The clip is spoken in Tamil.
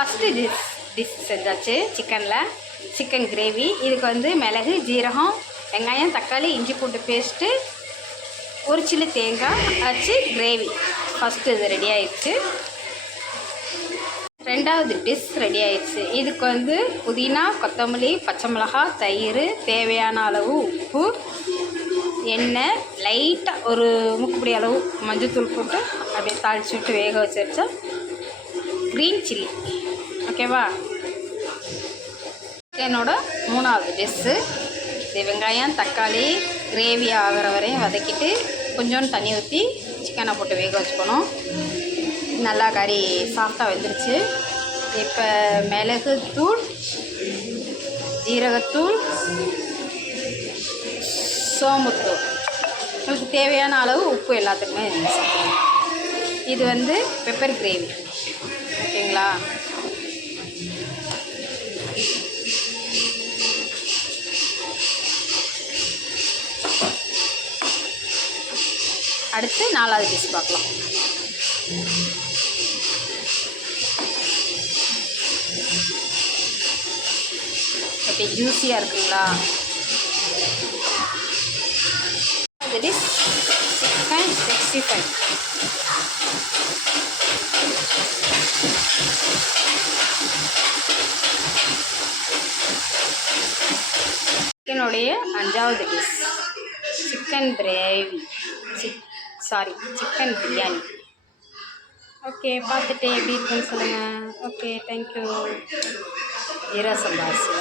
ஃபஸ்ட்டு டிஷ் செஞ்சாச்சு சிக்கன் கிரேவி. இதுக்கு வந்து மிளகு, ஜீரகம், வெங்காயம், தக்காளி, இஞ்சி பூண்டு பேஸ்ட்டு, ஒரு சில்லு தேங்காய் வச்சு கிரேவி ஃபஸ்ட்டு இது ரெடி ஆயிடுச்சு. ரெண்டாவது டிஷ் ரெடி ஆயிடுச்சு. இதுக்கு வந்து புதினா, கொத்தமல்லி, பச்சை மிளகாய், தயிர், தேவையான அளவு உப்பு, எண்ணெய், லைட்டாக ஒரு முக்குப்படி அளவு மஞ்சள்தூள் போட்டு அப்படியே தாளித்து விட்டு வேக வச்சிருச்சா க்ரீன் சில்லி. ஓகேவா? சிக்கனோட மூணாவது டிஷ்ஷு. இது வெங்காயம், தக்காளி கிரேவி ஆகிற வரையும் வதக்கிட்டு கொஞ்சோண்டு தண்ணி ஊற்றி சிக்கனை போட்டு வேக வச்சுக்கணும். நல்லா கறி சாஃப்டாக வெந்துருச்சு. இப்போ மிளகுத்தூள், ஜீரகத்தூள், சோம்புத்தூள், உங்களுக்கு தேவையான அளவு உப்பு எல்லாத்துக்குமே சேர்க்கணும். இது வந்து பெப்பர் கிரேவி. ஓகேங்களா? அடுத்து நாலாவது டிஷ் பார்க்கலாம். எப்படி ஜூஸியாக இருக்குங்களா? இது டிஷ் சிக்கன் 65. சிக்கனுடைய அஞ்சாவது dish chicken gravy, chicken biryani. Okay, பார்த்துட்டு எப்படி இருக்குன்னு சொல்லுங்கள். Okay, thank you. 20 சம்பாரிச்சு